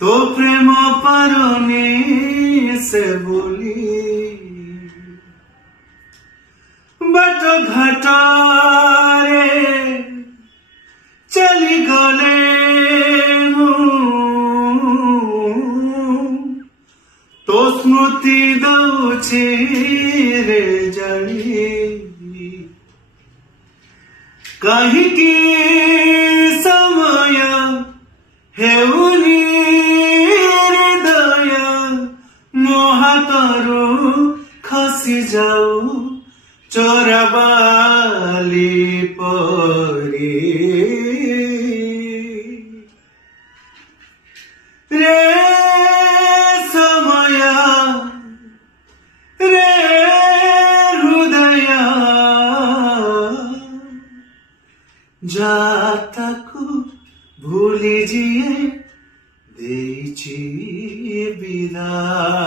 तो प्रेम परने से बोली बाट घाटरे चली गले तो स्मृति दौचे रे जड़ी कहीं समय हेउनी हृदय मो हातरू खसी जाऊ चोरबाली परी रे समय रे हृदय जाताकू भूली जिए देची विदा।